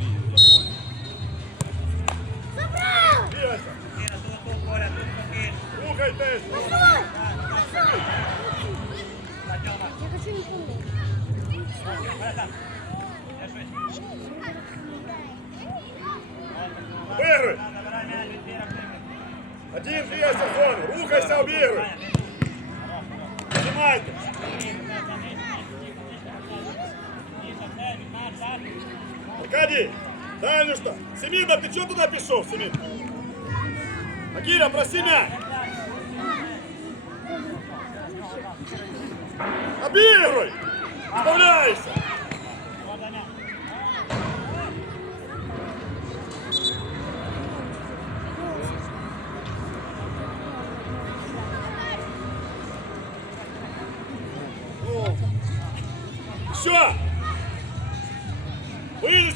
Italy. Бирюк, Сумин. Акиля, проси мяч. Обигрывай. Справляйся. Все! Вылез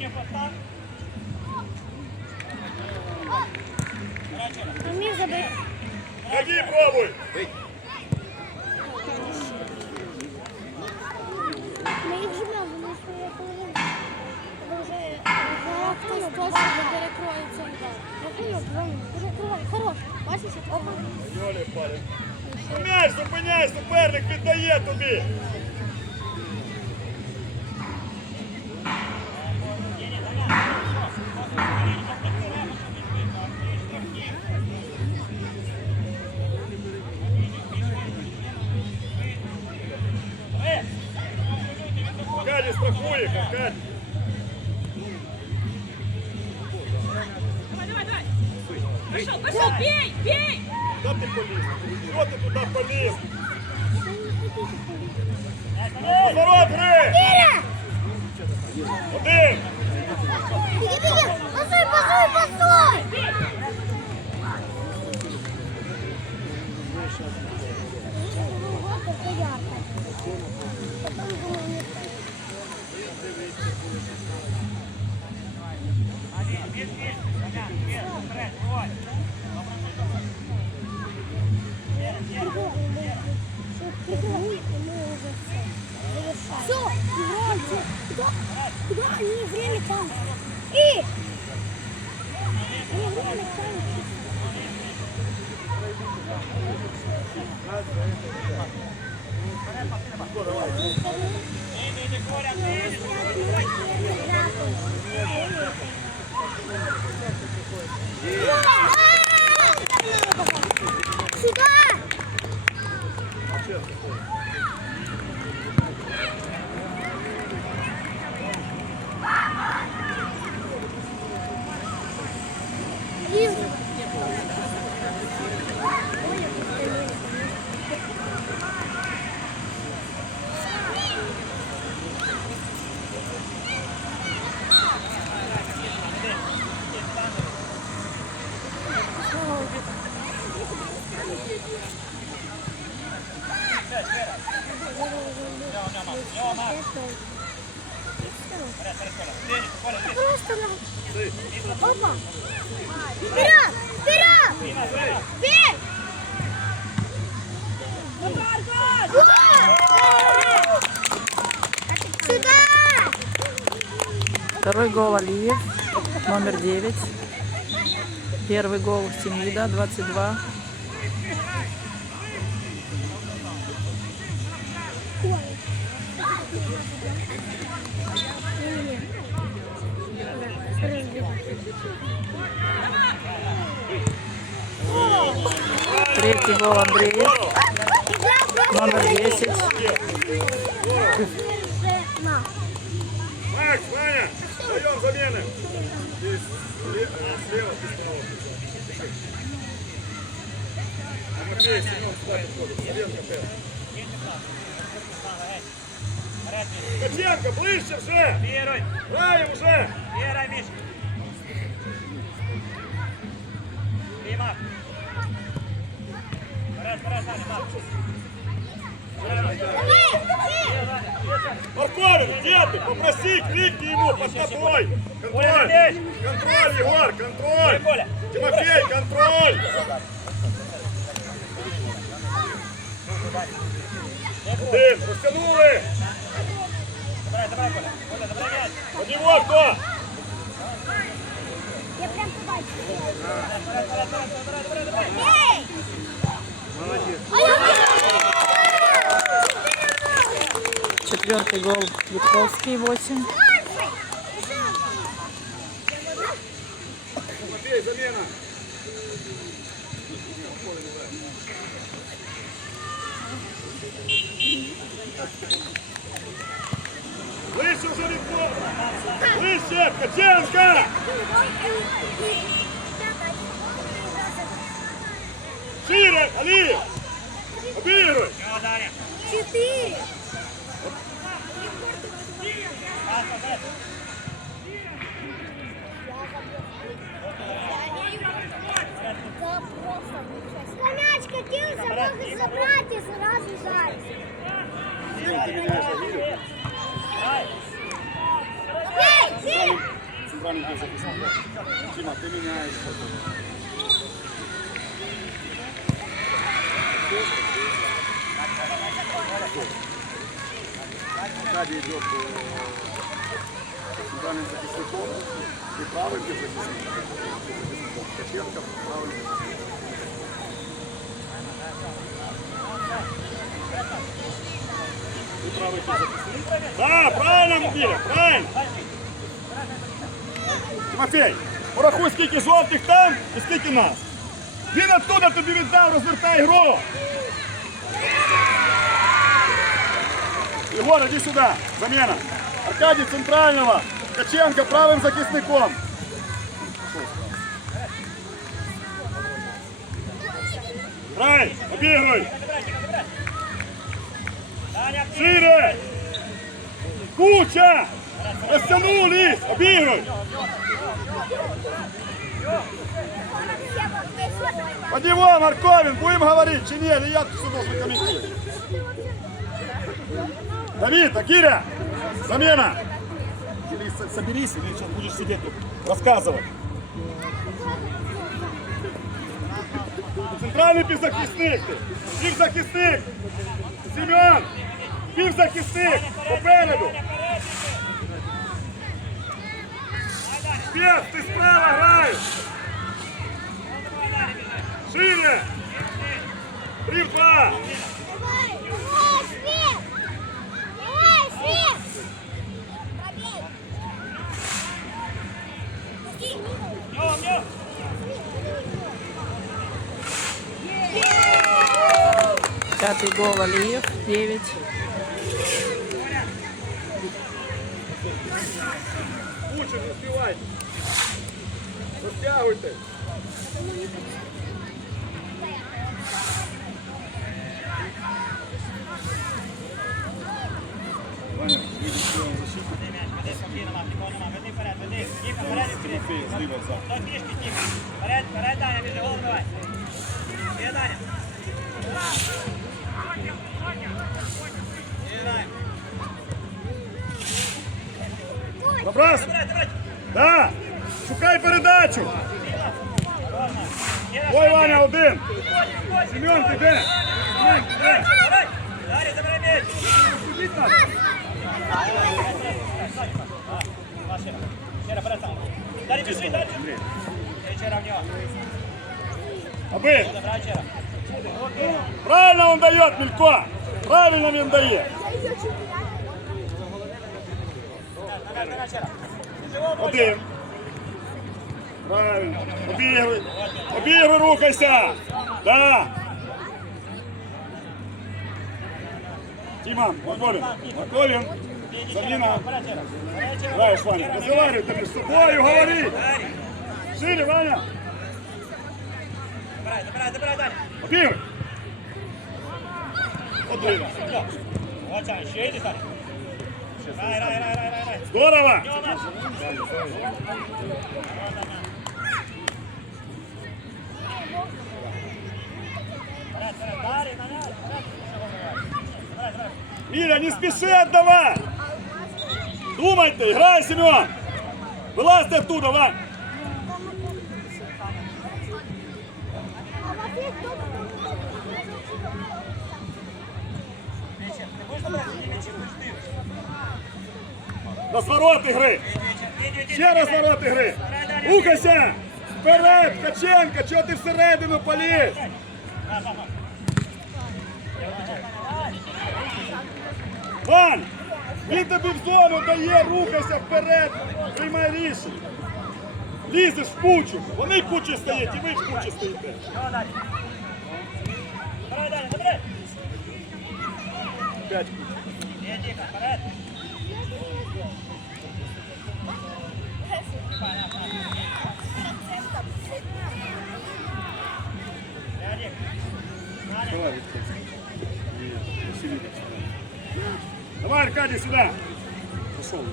Міг Ми їх жмемо, вони своє зупиняй, суперник віддає тобі! Куда ты полез? Что ты туда полез? Поворот, гри! Один! Беги, беги! Пасуй, пасуй, пасуй! Вперед, вот! 아, 죽어! Второй гол Алиев, номер 9. Первый гол Семида, 22. Третий гол Андреев, номер 10. На. Макс, Ваня, даем замены. Здесь слева, слева, ты справа. А Матвей, Семен, сюда подходит. Савенко, Петр. Каченко, ближче вже! Лируй. Граємо вже! Вера, Миш. Дима. Вперед, вперед, Саня, Саня. Где ты? Попроси, крикни ему, под тобой! Контроль! Контроль, Егор, контроль! Тимофей, контроль! Один, растянули! Забирай, забирай, Коля. Коля, забирай мяч. Под него кто? Я прям туда. Забирай, забирай, забирай, забирай, забирай. Эй! Четвертый гол Витковский, 8. Матвей, замена! Выше уже Витков! Выше! Каченко! Шире, Алиев! Обыгрывай! Четыре. Пас, пас, пас. Да просто. Мяч катился, мог забрать и сразу жать. Давай. Бей, бей! Тима, ты меняешь. Аркадий идет центральным захисником и правым захисником. Каченко правым И правый захисник. Да, правильно, Мубіля, правильно. Тимофей, порахуй, скільки жовтих там і скільки нас. Він оттуда тобі віддав, розвертай гру. Егор, иди сюда. Замена. Аркадий центрального. Каченко правым захисником. Рай, обігруй. Даня, активно. Шире. Куча. Растянулись. Обігруй. Под него, Марковин, будем говорить, чи нет, или я все должен комментировать. Давид, Акиря, замена. Или со- соберись, или сейчас будешь сидеть тут, рассказывать. Центральний півзахисник ти. Півзахисник. Семен. Півзахисник. Попереду. Спец, ти справа граєш. Шире. Йо. Пятый гол Алиев, 9. вперед. До фішки, Діка. Вперед, вперед, Даня, біжи, голову давай. Є, Даня. Є, Даня. Забрасуй. передачу. Ой, Ваня, один. Семен, ти де? Семен, ти де? Давай. Дарья, забирай м'яч. Ходіть надо. Вчера, брат, сам. Дарья, пішли, дальше. Андрій. Вчера в нього. Аби. Забирай вчера. Правильно он дает, Мелько. Правильно он дает. Давай, давай, вчера. Один. Правильно. Обігруй. Обігруй, рухайся. Да. Тима, Маколин. Маколин. Заміна. Забирай вчера. Забирай вчера. Знаешь, Ваня, разговаривай ты с собой, говори. Шире, Ваня. Забирай, забирай, забирай, Дарья. Обігруй. Один. Вот так, ще йди, Дарья. Рай, рай, рай, рай, рай, рай. Здорово. Миля, не спеши отдавай. Думайте, играй, Семен. Вылазь оттуда, Вань. Ты будешь ты? Разворот игры. Ще розворот игри. Рухайся. Вперед, Ткаченко, чого ти всередину поліз? Вань, він тобі в зону дає, рухайся вперед, приймай рішення. Лізеш в кучу, вони в кучі стоять, і ви в кучі стоїте. Давай. П'ять. Вперед. Иди. Надя. Давай, Аркадий, сюда. Пошел.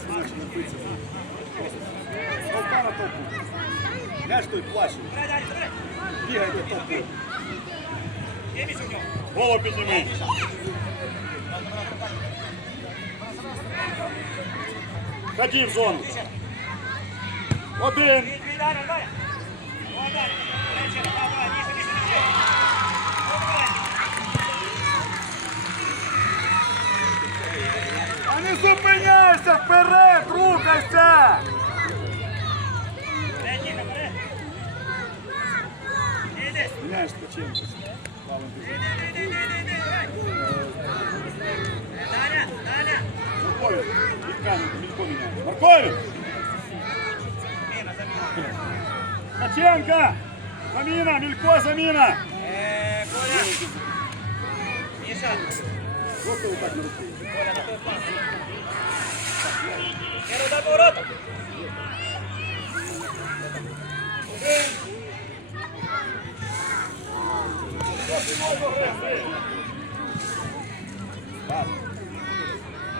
Зараз ми почали напитися. Толпа на толпу. Мяч той плаче. Забирай, Дарья, забирай. Бігайте толпу. Є між у нього. Голову підніми. Ході в зону. Один. Іди, Іди, іди, іди, іди, іди, грай. Дар'я, Дар'я. Марковин. Відкану, Мілько міняє. Марковин! Міна, заміна. Ткаченко! Заміна, Мілько, заміна! Е, Коля. Міша. Просто отак на руки. Коля, на той пас. Кіро до повороту.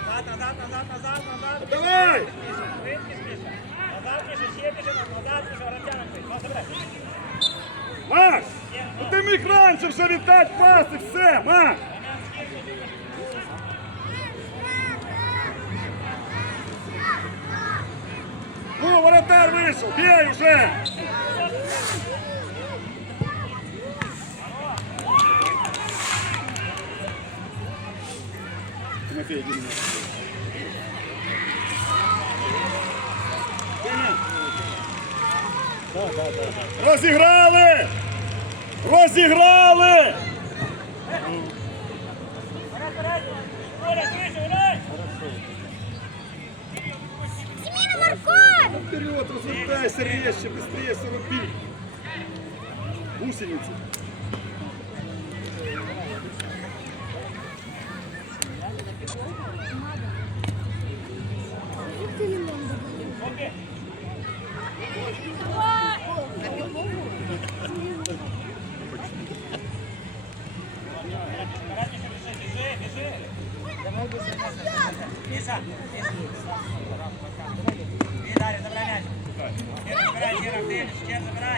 Назад, назад, назад, назад, назад. Давай! Виски, Міша. Назад, Міша, ще біжи, назад, Міша, розтягнути. Пас, забирай. Макс! Ну ти міг раніше вже віддати пас і все, Макс! воротар вышел, бей уже! Тимофей, Розіграли! Розіграли! Вперед, развертайся резче, быстрее, суропи. Гусеницы. เชียร์กันไม่ได้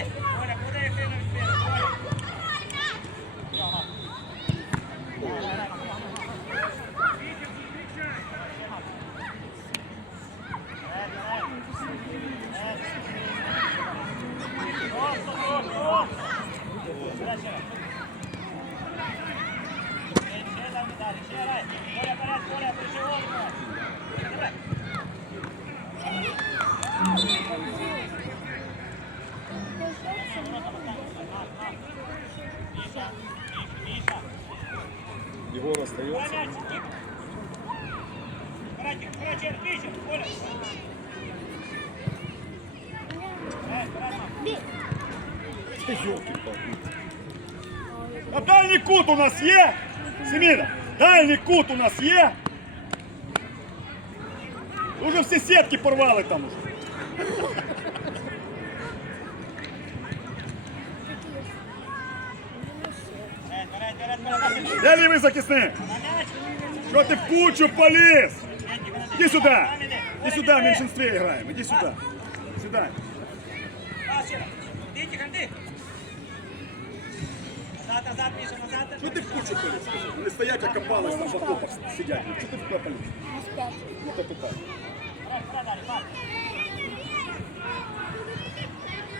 кут у нас є? Семіна, дальній кут у нас є? Уже всі сітки порвали там уже. Эй, вперед, вперед, вперед. Де лівий захисник? На мяч. Що ти в кучу поліз? Деньги, выноси. Иди сюда! Там иди. Иди Оля, сюда, в беги. меньшинстве играем. Иди сюда. Назад, назад, Миша, назад. Що ти в кучу поліз? скажи? Вони стоять, окопались там в окопах сидять. Що ти туди поліз? Ну, то питання. Вперед, вперед, Дали, пас.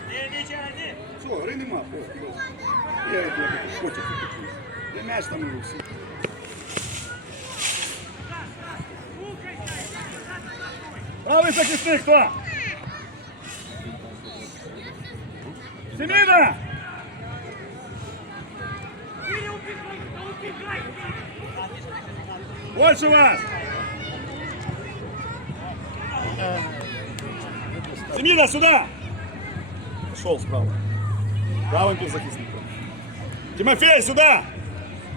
Иди, иди, Кира, иди. Все, гри нема. О, о. Я йду, я тут хоче хочу. Я м'яч там і всі. Правий захисник, хто? Семіна! Больше вас! Семіна, сюда! Пошел справа. Правым півзахисником. Тимофей, сюда!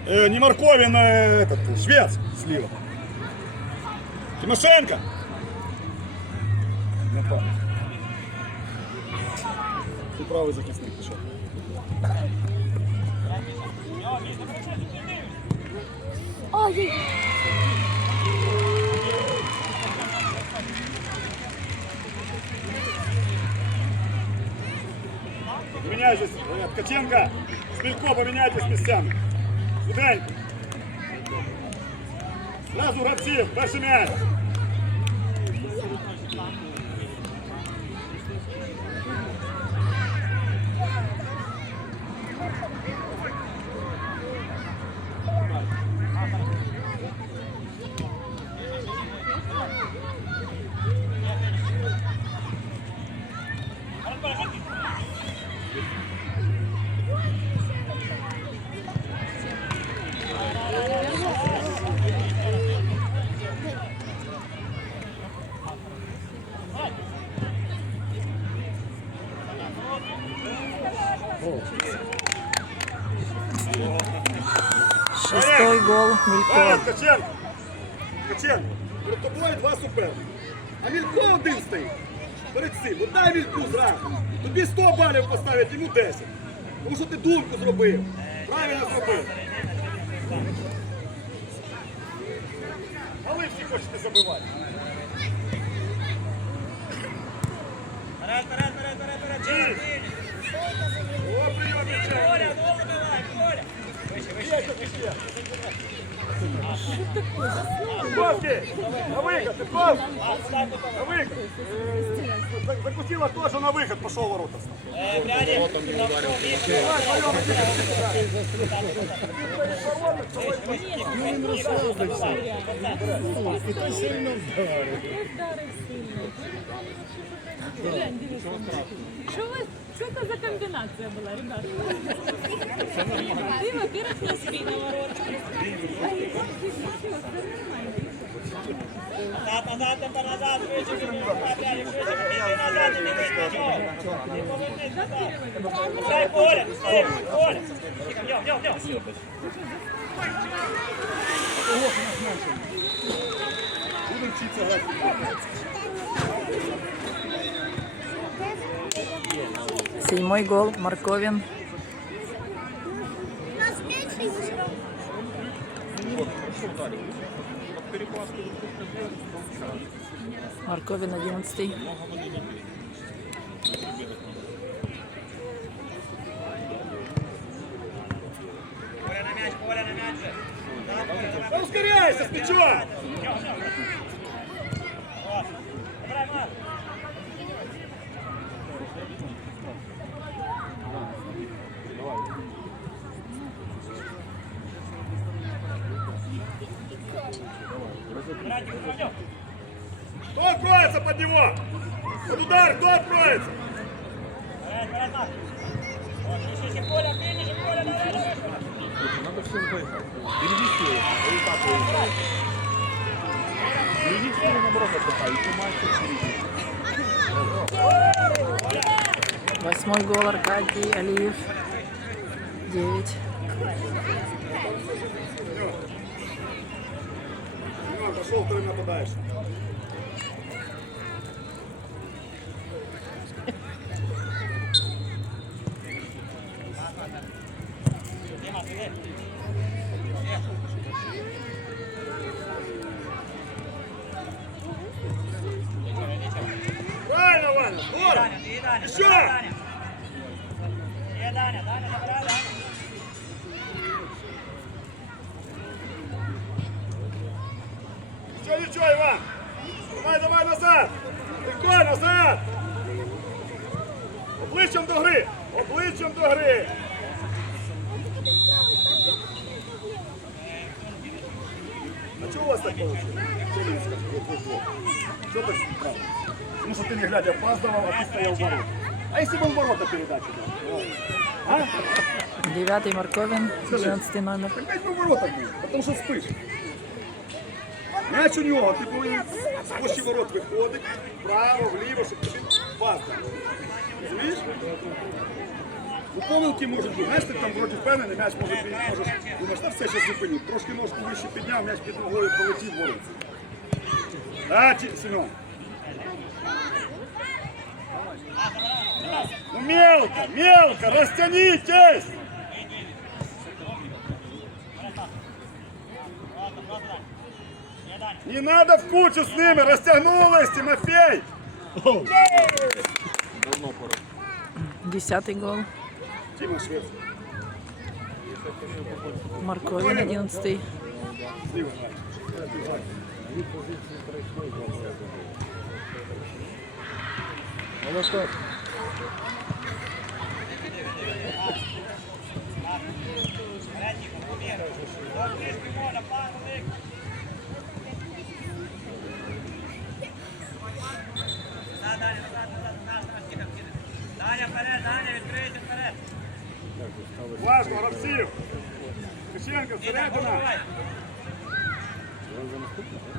Э, не Марковин, а этот, швец слива. Тимошенко! Ти правий захисник Ой, Поменяйтесь, э, Ткаченко, Смелько, поменяйтесь местами. Сюденько. Сразу гравців, перший м'яч. Правильно, Мелькова. Ткаченко. Ткаченко, перед тобою два суперники. А Мілько один стоїть. Перед цим. Ну дай Мільку зразу. Тобі 100 балів поставлять, йому 10. Тому що ти дурку зробив. Правильно зробив. А ви всі хочете забивати. Вперед, вперед, вперед, вперед, вперед. Кира, иди. О, прийом, Иди, Ткаченко. Оля, ногу давай, Оля. Выше, выше. Ковки! На выход, ты пас! На выход! Э, за- Закусила тоже на выход, пошел в ворота. Э, пряди. Що ви, що це за комбінація була, ребята? Ти, во-первых, на свій наворот. Назад, назад, темпо назад, швидше, швидше, пряди, швидше, іди назад, іди вийди, нічого. Ти повернись назад. Дай, Оля, стій, Оля. Йдем, йдем, йдем. Будем вчиться играть. Седьмой гол Марковин. У нас меньше всего. Марковин 11. Коля на м'яч, Коля на м'яч. же. Да, Коля, давай. Та ускоряйся з м'ячом! О, Кто откроется под него? Под удар, кто откроется? Надо всем выехать. Берегите его. Вот так вот. Берегите его наоборот отдыхай. И снимайте впереди. Восьмой гол Аркадий Алиев. 9. Пошел вторым нападаешь. Дима, ты. Правильно, Ваня, здорово! Даня, ты, Даня. Еще! А в ворот. А якщо б в ворота передачу дав? А? Девятый Марковин. 11 номер. Так десь би в воротах був, тому що спиш. М'яч у нього, ти повинен з площі ворот виходить, вправо, вліво, щоб тобі пас. Розумієш? Ну, помилки можуть бути. Знаєш, ти там вроді впевнений, м'яч може бути, можеш, думаєш, та все, ще зупиню. Трошки ножку вище підняв, м'яч під ногою полетів ворота. А, Семен? Ну мелко, мелко, растянитесь! Не надо в кучу с ними, растягнулись, Тимофей! Десятый гол. Тима Швец. Марковин 11. Слива. Молодец. Порядник, умеет. Вот близкий можно, план велик. Назад, Даня, назад, назад, назад, назад, тихо, тихо. Даня, вперед, Даня, відкрийся вперед. Важно, Гравців. Ткаченко, Тихо, всередина.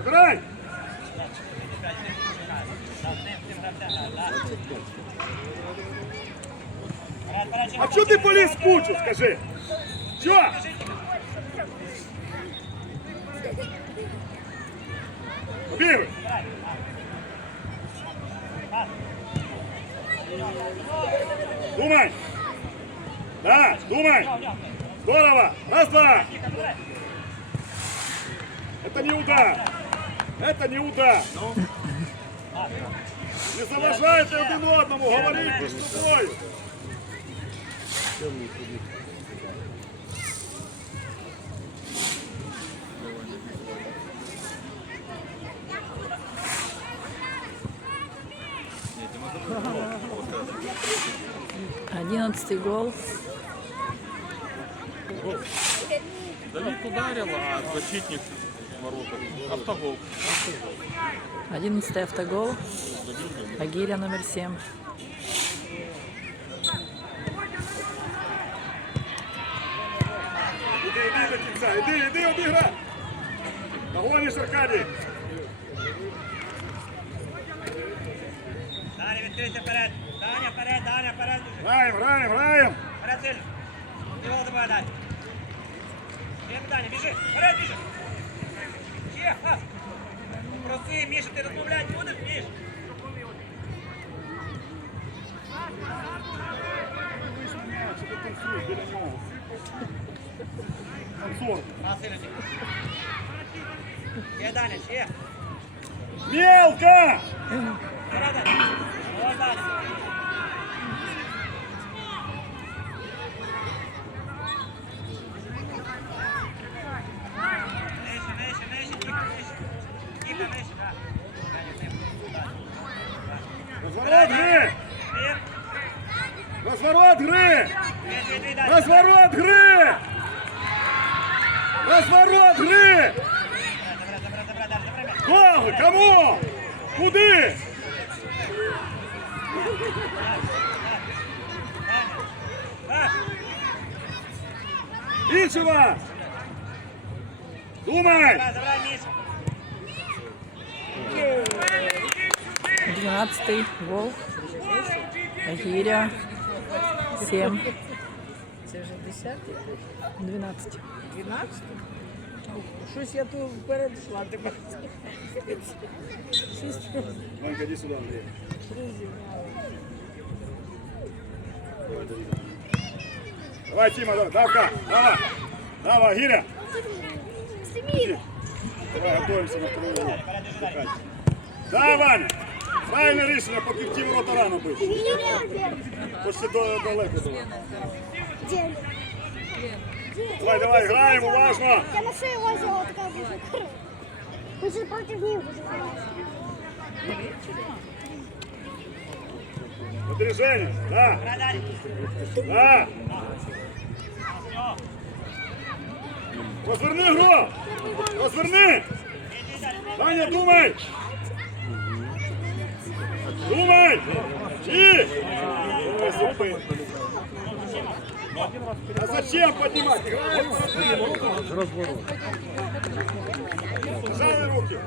давай. А чого ти поліз в кучу, скажи? Що? Побігли. Думай. Да, думай. Здорово. Раз, два. Это не удар. Это не удар. Не заважайте один одному, говоріть між собою. Одиннадцатый гол. Давид ударил, а защитник ворота. Автогол. Одиннадцатый автогол. Агиря номер 7. Іди, іди до кінця, іди, іди, обіграй. Нагоніш, Аркадій. Даня, відкрийся вперед. Даня, вперед, Даня, вперед. дуже. Граємо, граємо, граємо. Вперед сильно. Ти гол забивай, Даня. Є питання, біжи, вперед біжи. Є, ха. Проси, Міша, ти розмовляти будеш, Міш? Що ти танцюєш біля нього? Танцор. А, сильно тільки. Є, Даня, є. Мелко! Вперед. Молодець. Нижче, нижче, нижче, Ніка, Куди? Іншого! Думай! Забирай, забирай, Міша. 12 гол. Гиря. 7. Це вже 10 12. 12 Щось я тут вперед йшла тепер. Шість Ванька, иди сюда, Андрей. друзів. Давай, Тима, давай, давка, давай. Давай, Гиря. Семіра. Давай, готовимся на вторую волну. Да, Ваня. Правильне рішення, поки в ті ворота рано бив. Семіра. Почти до, далеко було. День. Давай, давай, граємо, уважно. Я на шею лазила, така дуже Лучше против них буду На движение, да, Забирай, Даня. да. Розверни гру. Розверни. Ваня, думай. Думай. И. Ой, зупин. А зачем поднимать? Играем Розворот. Сжали руки.